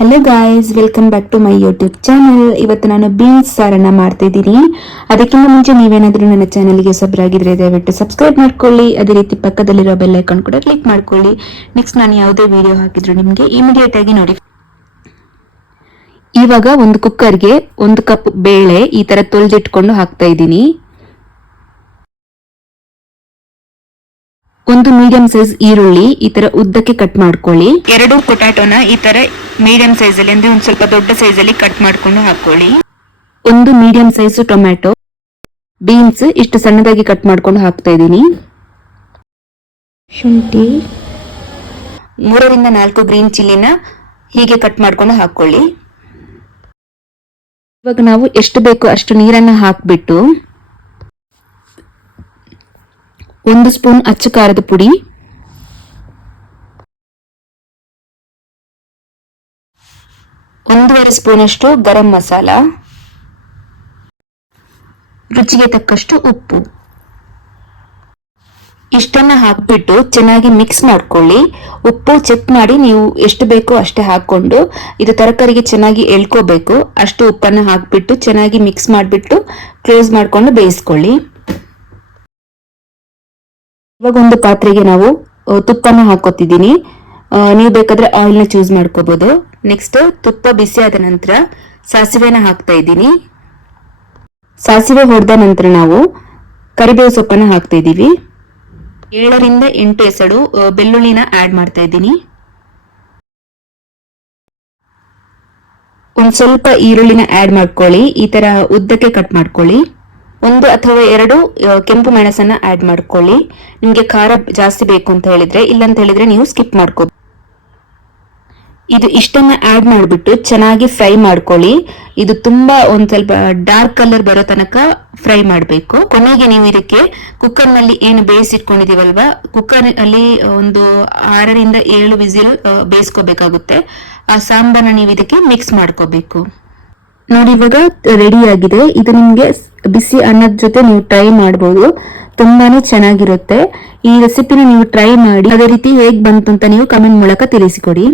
Hello guys, welcome back to my YouTube channel. ಇವತ್ತು ನಾನು beans ಸಾರನ್ನ ಮಾಡ್ತಾ ಇದ್ದೀನಿ. ಅದಕ್ಕಿಂತ ಮುಂಚೆ ನೀವೇನಾದ್ರೂ ನನ್ನ ಚಾನಲ್ಗೆ ಹೊಸಬರಾಗಿದ್ರೆ ದಯವಿಟ್ಟು ಸಬ್ಸ್ಕ್ರೈಬ್ ಮಾಡ್ಕೊಳ್ಳಿ. ಅದೇ ರೀತಿ ಪಕ್ಕದಲ್ಲಿರೋ ಬೆಲ್ ಐಕಾನ್ ಕೂಡ ಕ್ಲಿಕ್ ಮಾಡ್ಕೊಳ್ಳಿ. ನೆಕ್ಸ್ಟ್ ನಾನು ಯಾವುದೇ ವಿಡಿಯೋ ಹಾಕಿದ್ರು ನಿಮಗೆ ಇಮಿಡಿಯೇಟ್ ಆಗಿ ನೋಡಿ. ಇವಾಗ ಒಂದು ಕುಕ್ಕರ್ಗೆ 1 ಕಪ್ ಬೇಳೆ ಈ ತರ ತೊಳೆದಿಟ್ಕೊಂಡು ಹಾಕ್ತಾ ಇದ್ದೀನಿ. ಒಂದು ಮೀಡಿಯಂ ಸೈಜ್ ಈರುಳ್ಳಿ ಈ ತರ ಉದ್ದಕ್ಕೆ ಕಟ್ ಮಾಡ್ಕೊಳ್ಳಿ. 2 ಪೊಟ್ಯಾಟೋನ ಈ ತರ ಮೀಡಿಯಂ ಸೈಜ್ ಅಲ್ಲಿ ಅಂದ್ರೆ ಒಂದ್ ಸ್ವಲ್ಪ ದೊಡ್ಡ ಸೈಜ್ ಅಲ್ಲಿ ಕಟ್ ಮಾಡ್ಕೊಂಡು ಹಾಕೊಳ್ಳಿ. ಒಂದು ಮೀಡಿಯಂ ಸೈಜ್ ಟೊಮ್ಯಾಟೊ, ಬೀನ್ಸ್ ಇಷ್ಟು ಸಣ್ಣದಾಗಿ ಕಟ್ ಮಾಡ್ಕೊಂಡು ಹಾಕ್ತಾ ಇದ್ದೀನಿ. ಶುಂಠಿ, 3 ರಿಂದ 4 ಗ್ರೀನ್ ಚಿಲ್ಲಿನ ಹೀಗೆ ಕಟ್ ಮಾಡ್ಕೊಂಡು ಹಾಕೊಳ್ಳಿ. ಇವಾಗ ನಾವು ಎಷ್ಟು ಬೇಕೋ ಅಷ್ಟು ನೀರನ್ನ ಹಾಕ್ಬಿಟ್ಟು 1 ಸ್ಪೂನ್ ಅಚ್ಚ ಖಾರದ ಪುಡಿ, 1.5 ಸ್ಪೂನ್ ಅಷ್ಟು ಗರಂ ಮಸಾಲ, ರುಚಿಗೆ ತಕ್ಕಷ್ಟು ಉಪ್ಪು ಇಷ್ಟನ್ನ ಹಾಕ್ಬಿಟ್ಟು ಚೆನ್ನಾಗಿ ಮಿಕ್ಸ್ ಮಾಡ್ಕೊಳ್ಳಿ. ಉಪ್ಪು ಚೆಕ್ ಮಾಡಿ ನೀವು ಎಷ್ಟು ಬೇಕೋ ಅಷ್ಟೇ ಹಾಕೊಂಡು ಇದು ತರಕಾರಿಗೆ ಚೆನ್ನಾಗಿ ಎಳ್ಕೋಬೇಕು. ಅಷ್ಟು ಉಪ್ಪನ್ನ ಹಾಕ್ಬಿಟ್ಟು ಚೆನ್ನಾಗಿ ಮಿಕ್ಸ್ ಮಾಡಿಬಿಟ್ಟು ಕ್ಲೋಸ್ ಮಾಡ್ಕೊಂಡು ಬೇಯಿಸ್ಕೊಳ್ಳಿ. ಇವಾಗ ಒಂದು ಪಾತ್ರೆಗೆ ನಾವು ತುಪ್ಪನ ಹಾಕೋತಿದ್ದೀನಿ. ನೀವು ಬೇಕಾದ್ರೆ ಆಯಿಲ್ ನ ಚೂಸ್ ಮಾಡ್ಕೋಬಹುದು. ನೆಕ್ಸ್ಟ್ ತುಪ್ಪ ಬಿಸಿ ಆದ ನಂತರ ಸಾಸಿವೆನ ಹಾಕ್ತಾ ಇದ್ದೀನಿ. ಸಾಸಿವೆ ಹೊಡೆದ ನಂತರ ನಾವು ಕರಿಬೇವು ಸೊಪ್ಪನ್ನ ಹಾಕ್ತಾ ಇದ್ದೀವಿ. 7 ರಿಂದ 8 ಎಸಳು ಬೆಳ್ಳುಳ್ಳಿನ ಆಡ್ ಮಾಡ್ತಾ ಇದ್ದೀನಿ. ಒಂದ್ ಸ್ವಲ್ಪ ಈರುಳ್ಳಿನ ಆಡ್ ಮಾಡ್ಕೊಳ್ಳಿ. ಈ ತರ ಉದ್ದಕ್ಕೆ ಕಟ್ ಮಾಡ್ಕೊಳ್ಳಿ. 1 ಅಥವಾ 2 ಕೆಂಪು ಮೆಣಸನ್ನ ಆಡ್ ಮಾಡ್ಕೊಳ್ಳಿ. ನಿಮ್ಗೆ ಖಾರ ಜಾಸ್ತಿ ಬೇಕು ಅಂತ ಹೇಳಿದ್ರೆ, ಇಲ್ಲ ಅಂತ ಹೇಳಿದ್ರೆ ನೀವು ಸ್ಕಿಪ್ ಮಾಡ್ಕೋ. ಇದು ಇಷ್ಟನ್ನ ಆಡ್ ಮಾಡ್ಬಿಟ್ಟು ಚೆನ್ನಾಗಿ ಫ್ರೈ ಮಾಡ್ಕೊಳ್ಳಿ. ಇದು ತುಂಬಾ ಒಂದ್ ಸ್ವಲ್ಪ ಡಾರ್ಕ್ ಕಲರ್ ಬರೋ ತನಕ ಫ್ರೈ ಮಾಡ್ಬೇಕು. ಕೊನೆಗೆ ನೀವು ಇದಕ್ಕೆ ಕುಕ್ಕರ್ ನಲ್ಲಿ ಏನು ಬೇಯಿಸಿಟ್ಕೊಂಡಿದೀವಲ್ವಾ, ಕುಕ್ಕರ್ ಅಲ್ಲಿ ಒಂದು 6 ರಿಂದ 7 ವಿಸಿಲ್ ಬೇಯಿಸ್ಕೋಬೇಕಾಗುತ್ತೆ. ಆ ಸಾಂಬಾರನ್ನ ನೀವು ಇದಕ್ಕೆ ಮಿಕ್ಸ್ ಮಾಡ್ಕೋಬೇಕು. ನೋಡಿ ಇವಾಗ ರೆಡಿ ಆಗಿದೆ. ಇದು ನಿಮ್ಗೆ ಬಿಸಿ ಅನ್ನದ ಜೊತೆ ನೀವು ಟ್ರೈ ಮಾಡಬಹುದು. ತುಂಬಾನೇ ಚೆನ್ನಾಗಿರುತ್ತೆ. ಈ ರೆಸಿಪಿನ ನೀವು ಟ್ರೈ ಮಾಡಿ, ಅದೇ ರೀತಿ ಹೇಗ್ ಬಂತು ಅಂತ ನೀವು ಕಮೆಂಟ್ ಮೂಲಕ ತಿಳಿಸಿಕೊಡಿ.